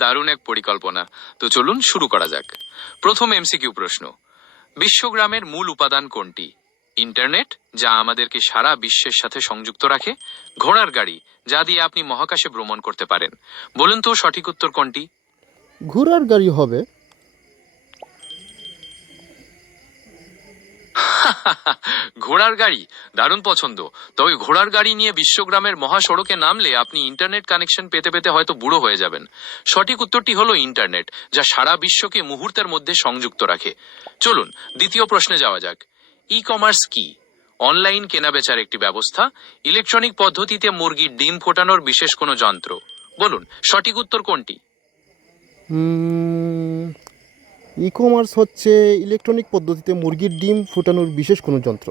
দারুণ এক পরিকল্পনা। তো চলুন শুরু করা যাক। প্রথম এমসিকিউ প্রশ্ন, বিশ্বগ্রামের মূল উপাদান কোনটি? ইন্টারনেট, যা আমাদেরকে সারা বিশ্বের সাথে সংযুক্ত রাখে; ঘোড়ার গাড়ি, যা দিয়ে আপনি মহাকাশে ভ্রমণ করতে পারেন। বলুন তো সঠিক উত্তর কোনটি? ঘোড়ার গাড়ি হবে। ঘোড়ার গাড়ি দারুণ পছন্দ। তবে ঘোড়ার গাড়ি নিয়ে বিশ্বগ্রামের মহাসড়কে নামলে আপনি ইন্টারনেট কানেকশন পেতে পেতে হয়তো বুড়ো হয়ে যাবেন। সঠিক উত্তরটি হলো ইন্টারনেট, যা সারা বিশ্বকে মুহূর্তের মধ্যে সংযুক্ত রাখে। চলুন দ্বিতীয় প্রশ্নে যাওয়া যাক। ই কমার্স কি? অনলাইন কেনাবেচার একটি ব্যবস্থা, ইলেকট্রনিক পদ্ধতিতে মুরগির ডিম ফোটানোর বিশেষ কোনো যন্ত্র। বলুন সঠিক উত্তর কোনটি? ই কমার্স হচ্ছে ইলেকট্রনিক পদ্ধতিতে মুরগির ডিম ফোটানোর বিশেষ কোনো যন্ত্র।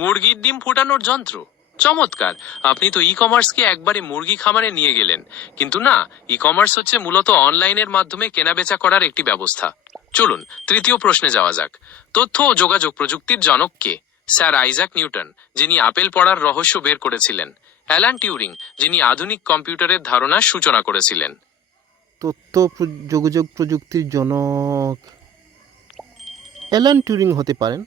মুরগির ডিম ফোটানোর যন্ত্র, চমৎকার! আপনি তো ই কমার্সকে একবারে মুরগি খামারে নিয়ে গেলেন। কিন্তু না, ই কমার্স হচ্ছে মূলত অনলাইনের মাধ্যমে কেনাবেচা করার একটি ব্যবস্থা। চলুন তৃতীয় প্রশ্নে যাওয়া যাক। তথ্য ও যোগাযোগ প্রযুক্তির জনক কে? স্যার আইজাক নিউটন, যিনি আপেল পড়ার রহস্য বের করেছিলেন; অ্যালান টিউরিং, যিনি আধুনিক কম্পিউটারের ধারণার সূচনা করেছিলেন। তথ্য যোগাযোগ প্রযুক্তির জনক অ্যালান টিউরিং হতে পারেন।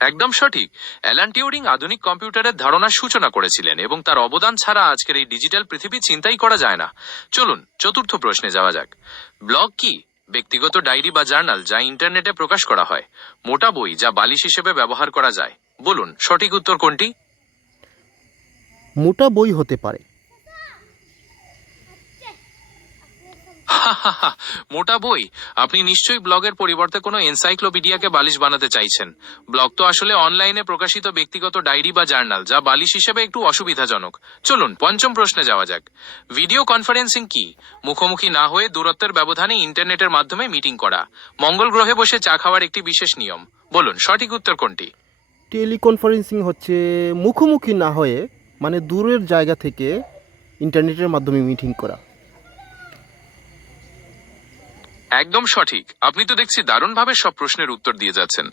একদম সঠিক। অ্যালান টিউরিং আধুনিক কম্পিউটারের ধারণার সূচনা করেছিলেন এবং তার অবদান ছাড়া আজকের এই ডিজিটাল পৃথিবী চিন্তাই করা যায় না। চলুন চতুর্থ প্রশ্নে যাওয়া যাক। ব্লগ কি? ব্যক্তিগত ডায়েরি বা জার্নাল, যা ইন্টারনেটে প্রকাশ করা হয়; মোটা বই, যা বালিশ হিসেবে ব্যবহার করা যায়। বলুন সঠিক উত্তর কোনটি? মোটা বই হতে পারে। মোটা বই? আপনি নিশ্চয়ই ব্লগের পরিবর্তে কোনো এনসাইক্লোপিডিয়াকে বালিশ বানাতে চাইছেন। ব্লগ তো আসলে অনলাইনে প্রকাশিত ব্যক্তিগত ডায়েরি বা জার্নাল, যা বালিশ হিসেবে একটু অসুবিধাজনক। চলুন পঞ্চম প্রশ্নে যাওয়া যাক। ভিডিও কনফারেন্সিং কি? মুখোমুখি না হয়ে দূরত্বের ব্যবধানে ইন্টারনেটের মাধ্যমে মিটিং করা। মঙ্গল গ্রহে বসে চা খাওয়ার একটি বিশেষ নিয়ম। বলুন সঠিক উত্তর কোনটি? টেলিকনফারেন্সিং হচ্ছে মুখোমুখি না হয়ে, মানে দূরের জায়গা থেকে ইন্টারনেটের মাধ্যমে মিটিং করা। একদম সঠিক। আপনি তো দেখছি দারুণভাবে সব প্রশ্নের উত্তর দিয়ে যাচ্ছেন।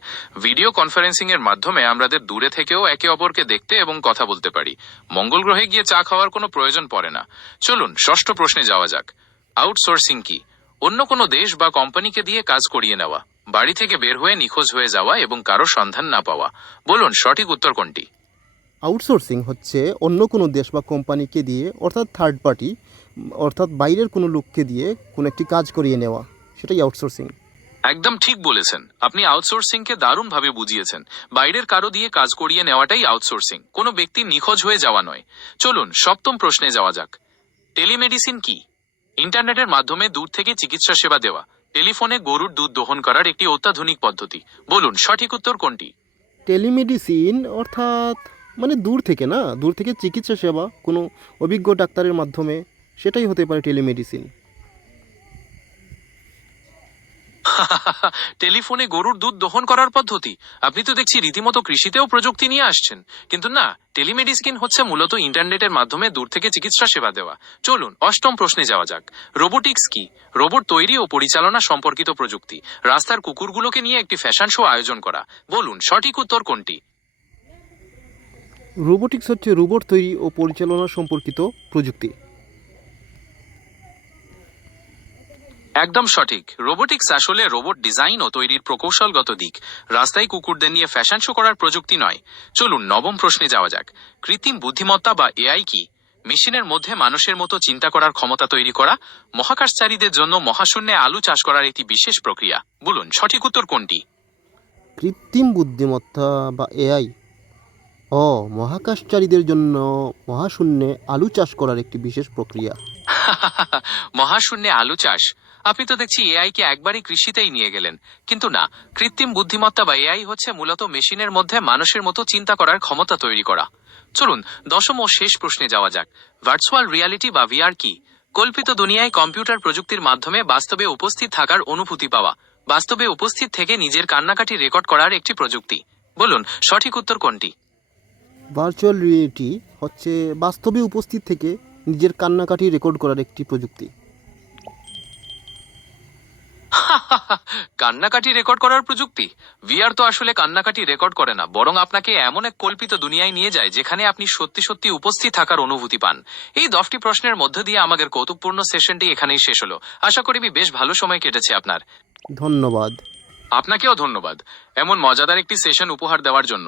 ভিডিও কনফারেন্সিং এর মাধ্যমে আমাদের দূরে থেকেও একে অপরকে দেখতে এবং কথা বলতে পারি। মঙ্গল গ্রহে গিয়ে চা খাওয়ার কোনো প্রয়োজন পড়ে না। চলুন ষষ্ঠ প্রশ্নে যাওয়া যাক। আউটসোর্সিং কি? অন্য কোনো দেশ বা কোম্পানিকে দিয়ে কাজ করিয়ে নেওয়া, বাড়ি থেকে বের হয়ে নিখোঁজ হয়ে যাওয়া এবং কারো সন্ধান না পাওয়া। বলুন সঠিক উত্তর কোনটি? আউটসোর্সিং হচ্ছে অন্য কোনো দেশ বা কোম্পানিকে দিয়ে, অর্থাৎ থার্ড পার্টি, অর্থাৎ বাইরের কোনো লোককে দিয়ে কোনো একটি কাজ করিয়ে নেওয়া, সেটাই আউটসোর্সিং। একদম ঠিক বলেছেন। আপনি আউটসোর্সিং কে দারুণভাবে বুঝিয়েছেন। বাইরের কারো দিয়ে কাজ করিয়ে নেওয়াটাই আউটসোর্সিং, কোনো ব্যক্তি নিখোঁজ হয়ে যাওয়া নয়। চলুন সপ্তম প্রশ্নে যাওয়া যাক। টেলিমেডিসিন কি? ইন্টারনেটের মাধ্যমে দূর থেকে চিকিৎসা সেবা দেওয়া, টেলিফোনে গরুর দুধ দহন করার একটি অত্যাধুনিক পদ্ধতি। বলুন সঠিক উত্তর কোনটি? টেলিমেডিসিন অর্থাৎ মানে দূর থেকে চিকিৎসা সেবা কোনো অভিজ্ঞ ডাক্তারের মাধ্যমে, সেটাই হতে পারে টেলিমেডিসিন। টেলিফোনে গরুর দুধ দহন করার পদ্ধতি? আপনি তো দেখছি রীতিমতো কৃষিতেও প্রযুক্তি নিয়ে আসছেন। কিন্তু না, টেলিমেডিসিন হচ্ছে মূলত ইন্টারনেটের মাধ্যমে দূর থেকে চিকিৎসা সেবা দেওয়া। চলুন অষ্টম প্রশ্নে যাওয়া যাক। রোবোটিক্স কি? রোবট তৈরি ও পরিচালনা সম্পর্কিত প্রযুক্তি, রাস্তার কুকুরগুলোকে নিয়ে একটি ফ্যাশন শো আয়োজন করা। বলুন সঠিক উত্তর কোনটি? রোবোটিক্স হচ্ছে রোবট তৈরি ও পরিচালনা সম্পর্কিত প্রযুক্তি। একদম সঠিক। রোবোটিক্স আসলে রোবট ডিজাইন ও তৈরির প্রকৌশলগত দিক, রাস্তায় কুকুরদের নিয়ে ফ্যাশন শো করার প্রযুক্তি নয়। চলুন নবম প্রশ্নে যাওয়া যাক। কৃত্রিম বুদ্ধিমত্তা বা এআই কি? মেশিনের মধ্যে মানুষের মতো চিন্তা করার ক্ষমতা তৈরি করা, মহাকাশচারীদের জন্য মহাশূন্যে আলু চাষ করার একটি বিশেষ প্রক্রিয়া। বলুন সঠিক উত্তর কোনটি? কৃত্রিম বুদ্ধিমত্তা বা এআই মহাকাশচারীদের জন্য মহাশূন্যে আলু চাষ করার একটি বিশেষ প্রক্রিয়া। মহাশূন্যে আলু চাষ? আপনি তো দেখছি এআই কে একবারই কৃষিতেই নিয়ে গেলেন। কিন্তু না, কৃত্রিম বুদ্ধিমত্তা বা এআই হচ্ছে মূলত মেশিনের মধ্যে মানুষের মতো চিন্তা করার ক্ষমতা তৈরি করা। চলুন দশম ও শেষ প্রশ্নে যাওয়া যাক। ভার্চুয়াল রিয়ালিটি বা ভিআর কি? কল্পিত দুনিয়ায় কম্পিউটার প্রযুক্তির মাধ্যমে বাস্তবে উপস্থিত থাকার অনুভূতি পাওয়া, বাস্তবে উপস্থিত থেকে নিজের কান্নাকাটি রেকর্ড করার একটি প্রযুক্তি। বলুন সঠিক উত্তর কোনটি? ভার্চুয়াল রিয়েলিটি হচ্ছে বাস্তবে উপস্থিত থেকে নিজের কান্নাকাটি রেকর্ড করার একটি প্রযুক্তি। কান্নাকাটি রেকর্ড করার প্রযুক্তি? ভিআর তো আসলে কান্নাকাটি রেকর্ড করে না, বরং আপনাকে এমন এক কল্পিত দুনিয়ায় নিয়ে যায় যেখানে আপনি সত্যি সত্যি উপস্থিত থাকার অনুভূতি পান। এই 10টি প্রশ্নের মধ্য দিয়ে আমাদের কৌতুকপূর্ণ সেশনটি এখানেই শেষ হলো। আশা করি বেশ ভালো সময় কেটেছে আপনার। ধন্যবাদ। আপনাকেও ধন্যবাদ এমন মজাদার একটি সেশন উপহার দেওয়ার জন্য।